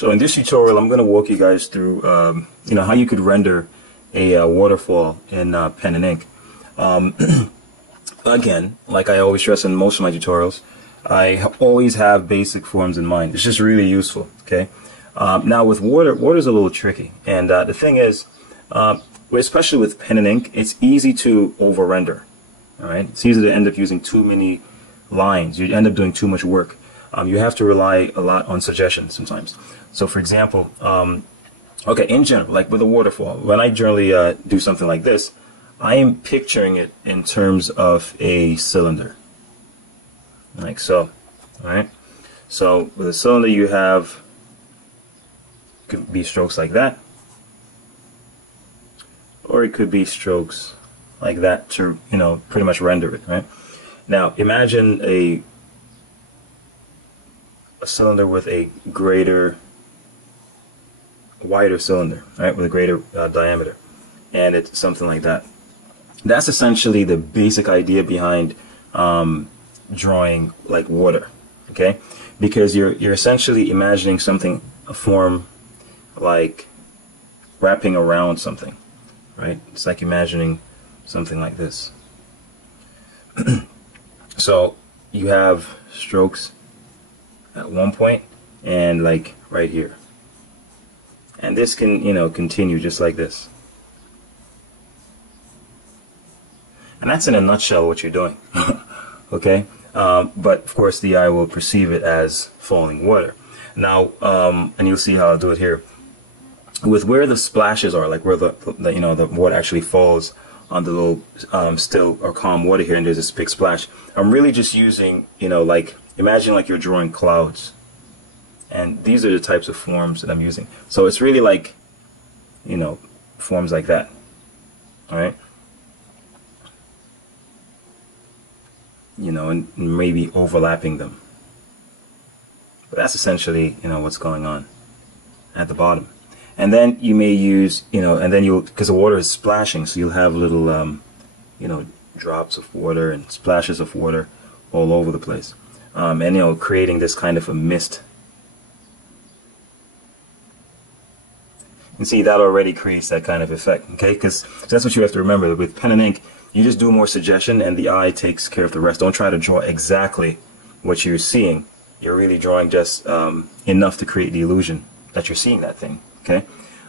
So in this tutorial, I'm going to walk you guys through, how you could render a waterfall in pen and ink. Again, like I always stress in most of my tutorials, I always have basic forms in mind. It's just really useful. Okay. Now with water's a little tricky, and the thing is, especially with pen and ink, it's easy to over render. All right, it's easy to end up using too many lines. You end up doing too much work. You have to rely a lot on suggestions sometimes. So for example, okay, in general, like with a waterfall, when I generally do something like this, I am picturing it in terms of a cylinder, like so. All right, so with a cylinder you have, could be strokes like that, or it could be strokes like that to, pretty much render it, right? Now imagine a cylinder with a wider cylinder, right, with a greater diameter, and it's something like that. That's essentially the basic idea behind drawing like water, okay? Because you're essentially imagining something, a form like wrapping around something, right? It's like imagining something like this. So you have strokes at one point and like right here, and this can continue just like this, and that's in a nutshell what you're doing. Okay, but of course the eye will perceive it as falling water. Now and you'll see how I'll do it here with where the splashes are, like where the water actually falls on the little still or calm water here, and there's this big splash. I'm really just using, like imagine like you're drawing clouds, and these are the types of forms that I'm using. So it's really like, forms like that. All right, and maybe overlapping them. But that's essentially, what's going on at the bottom. And then you may use, and then because the water is splashing, so you'll have little, drops of water and splashes of water all over the place. And, creating this kind of a mist. And see, that already creates that kind of effect, okay? Because that's what you have to remember. With pen and ink, you just do more suggestion and the eye takes care of the rest. Don't try to draw exactly what you're seeing. You're really drawing just enough to create the illusion that you're seeing that thing. Okay.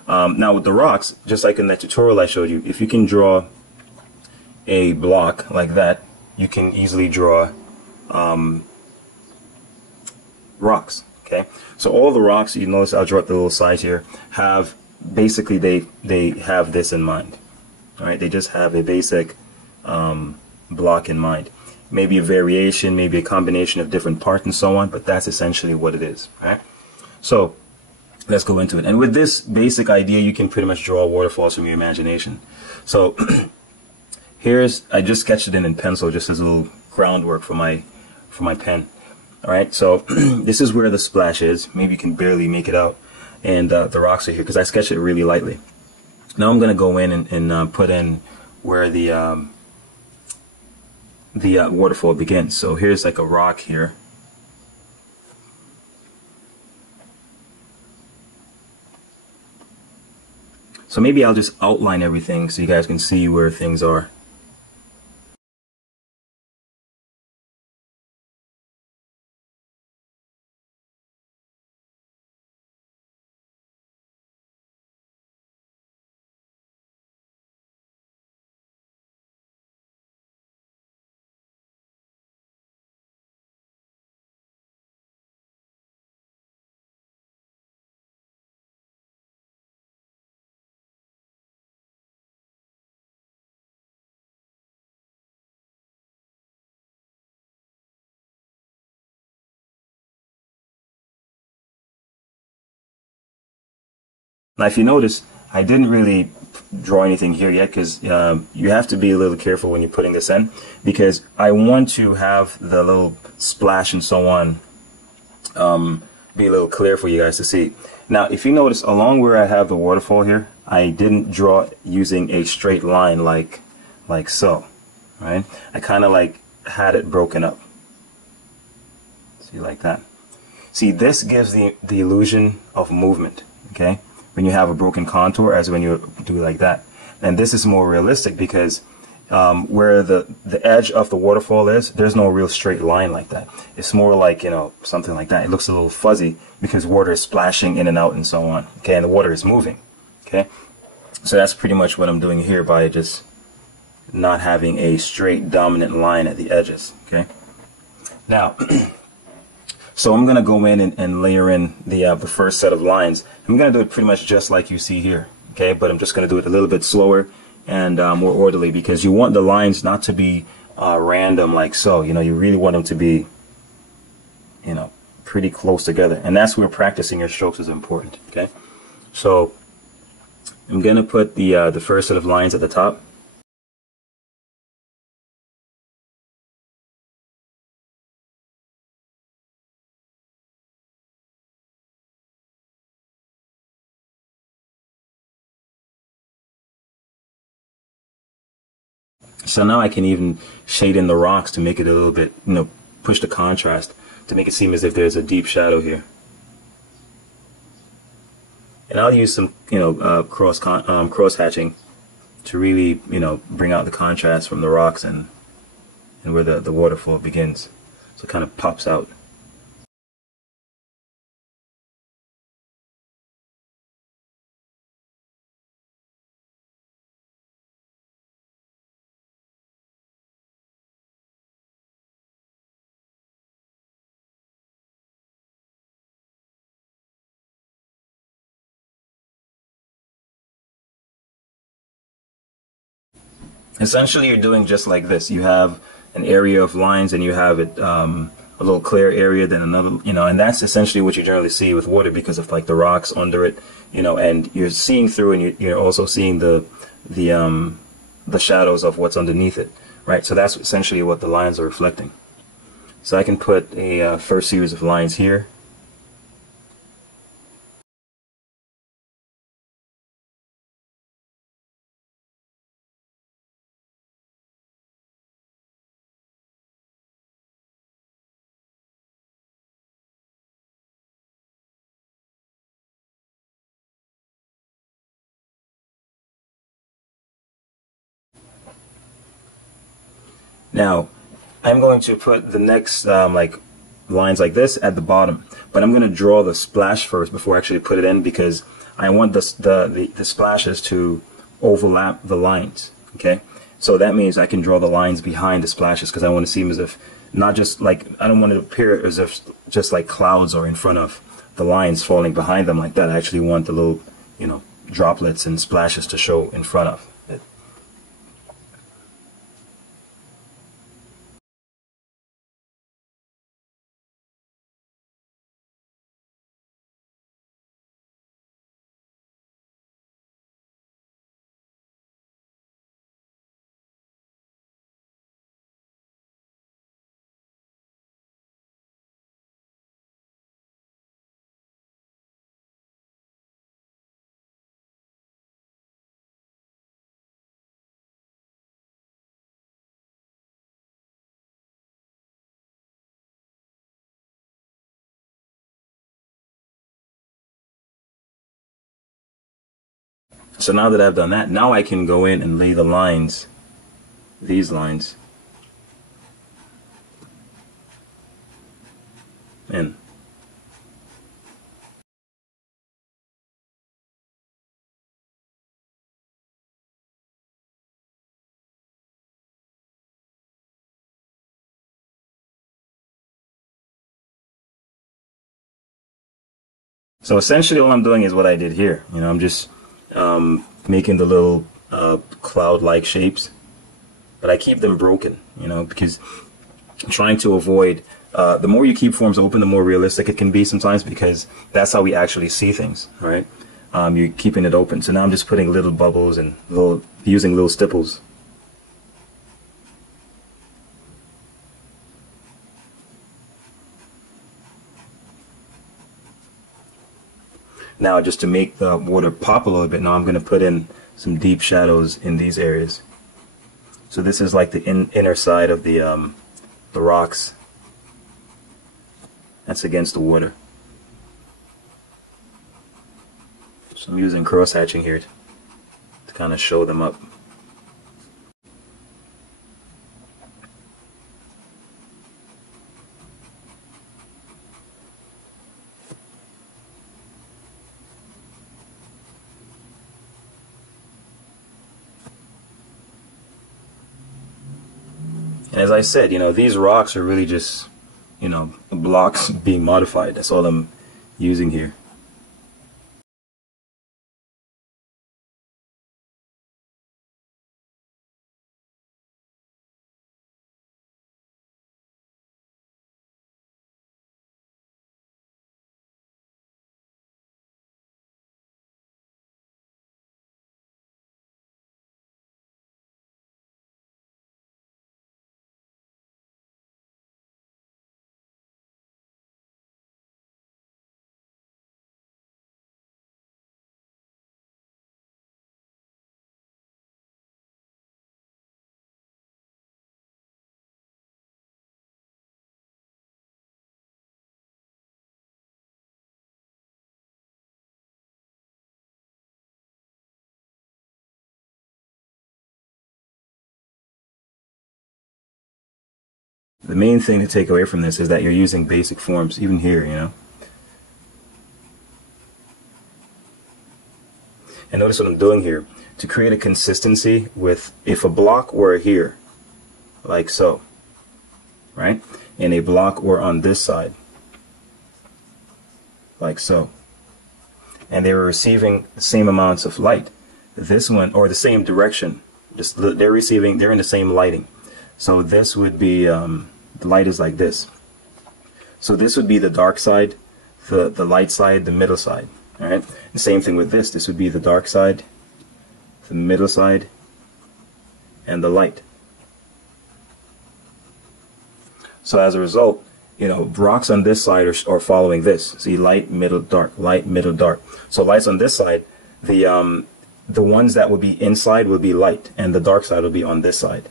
Now with the rocks, just like in that tutorial I showed you, if you can draw a block like that, you can easily draw rocks. Okay. So all the rocks, you notice I'll draw up the little sides here, have basically they have this in mind. All right. They just have a basic block in mind. Maybe a variation, maybe a combination of different parts and so on, but that's essentially what it is. Right. So let's go into it. And with this basic idea, you can pretty much draw waterfalls from your imagination. So I just sketched it in pencil, just as a little groundwork for my pen. All right, so this is where the splash is. Maybe you can barely make it out, and the rocks are here because I sketched it really lightly. Now I'm going to go in and put in where the waterfall begins. So here's like a rock here. So maybe I'll just outline everything so you guys can see where things are. Now if you notice, I didn't really draw anything here yet because you have to be a little careful when you're putting this in, because I want to have the little splash and so on be a little clear for you guys to see. Now if you notice, along where I have the waterfall here, I didn't draw using a straight line like so, right? I kind of like had it broken up, see, like that. See, this gives the illusion of movement, okay? When you have a broken contour as when you do like that. And this is more realistic because where the edge of the waterfall is, there's no real straight line like that. It's more like, you know, something like that. It looks a little fuzzy because water is splashing in and out and so on, okay? And the water is moving, okay? So that's pretty much what I'm doing here by just not having a straight dominant line at the edges, okay? Now, so I'm going to go in and layer in the first set of lines. I'm going to do it pretty much just like you see here, okay? But I'm just going to do it a little bit slower and more orderly because you want the lines not to be random like so. You know, you really want them to be, you know, pretty close together. And that's where practicing your strokes is important, okay? So I'm going to put the first set of lines at the top. So now I can even shade in the rocks to make it a little bit, you know, push the contrast to make it seem as if there's a deep shadow here. And I'll use some, you know, cross hatching to really, you know, bring out the contrast from the rocks and where the waterfall begins. So it kind of pops out. Essentially, you're doing just like this. You have an area of lines and you have it a little clear area, then another, you know, and that's essentially what you generally see with water because of like the rocks under it, you know, and you're seeing through and you're also seeing the shadows of what's underneath it, right? So that's essentially what the lines are reflecting. So I can put a first series of lines here. Now, I'm going to put the next like lines like this at the bottom, but I'm going to draw the splash first before I actually put it in because I want the splashes to overlap the lines. Okay, so that means I can draw the lines behind the splashes because I want to seem as if not just like I don't want it to appear as if just like clouds are in front of the lines falling behind them like that. I actually want the little, you know, droplets and splashes to show in front of it. So now that I've done that, now I can go in and lay the lines, these lines, in. So essentially all I'm doing is what I did here. You know, I'm just making the little cloud-like shapes, but I keep them broken, you know, because I'm trying to avoid, the more you keep forms open, the more realistic it can be sometimes because that's how we actually see things, right? You're keeping it open. So now I'm just putting little bubbles and using little stipples. Now, just to make the water pop a little bit, now I'm going to put in some deep shadows in these areas. So this is like the inner side of the rocks. That's against the water. So I'm using cross hatching here to kind of show them up. And as I said, these rocks are really just, blocks being modified. That's all I'm using here. The main thing to take away from this is that you're using basic forms, even here. And notice what I'm doing here. To create a consistency with, if a block were here, like so, right? And a block were on this side, like so, and they were receiving the same amounts of light, this one, or the same direction, just they're in the same lighting. So this would be, the light is like this. So this would be the dark side, the light side, the middle side. All right. The same thing with this. This would be the dark side, the middle side, and the light. So as a result, rocks on this side are following this. See, light, middle, dark, light, middle, dark. So lights on this side, the ones that would be inside would be light, and the dark side would be on this side.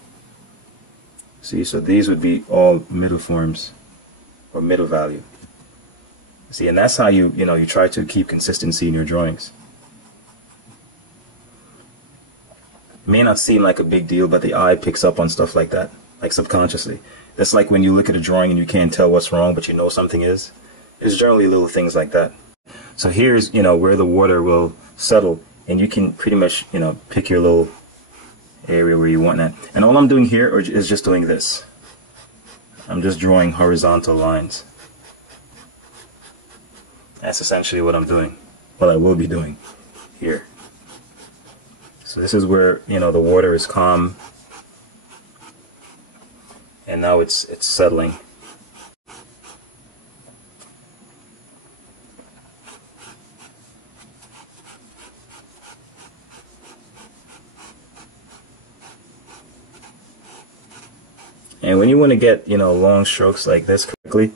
See, so these would be all middle forms or middle value. See, and that's how you try to keep consistency in your drawings. It may not seem like a big deal, but the eye picks up on stuff like that, like subconsciously. That's like when you look at a drawing and you can't tell what's wrong, but you know something is. It's generally little things like that. So here's, where the water will settle, and you can pretty much, pick your little area where you want that. And all I'm doing here is just doing this. I'm just drawing horizontal lines. That's essentially what I'm doing. What I will be doing here. So this is where, the water is calm. And now it's settling. And when you want to get, long strokes like this correctly,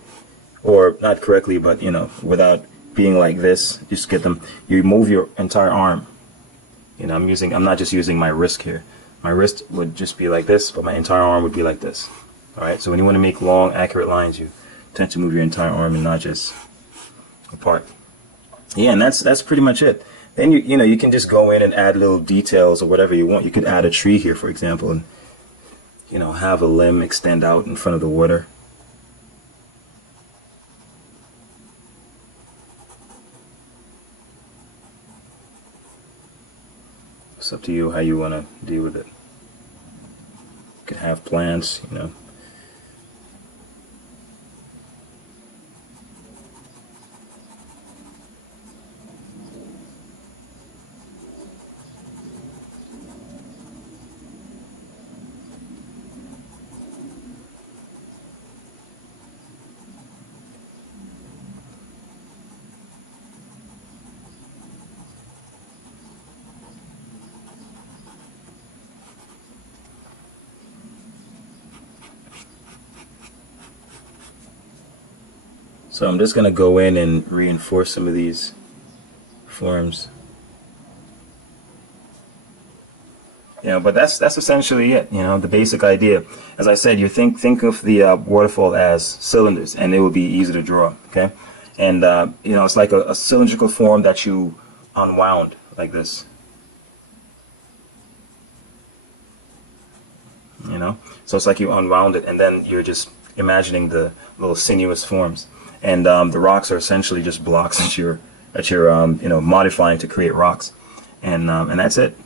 or not correctly, but, without being like this, just get them, you move your entire arm. I'm not just using my wrist here. My wrist would just be like this, but my entire arm would be like this. All right, so when you want to make long, accurate lines, you tend to move your entire arm and not just apart. Yeah, and that's pretty much it. Then you can just go in and add little details or whatever you want. You could add a tree here, for example, and have a limb extend out in front of the water. It's up to you how you want to deal with it. You can have plants, So I'm just going to go in and reinforce some of these forms. But that's essentially it, the basic idea. As I said, you think of the waterfall as cylinders, and it will be easy to draw, okay? And, it's like a cylindrical form that you unwound like this. You know, so it's like you unwound it, and then you're just imagining the little sinuous forms, and the rocks are essentially just blocks that you're you know, modifying to create rocks, and that's it.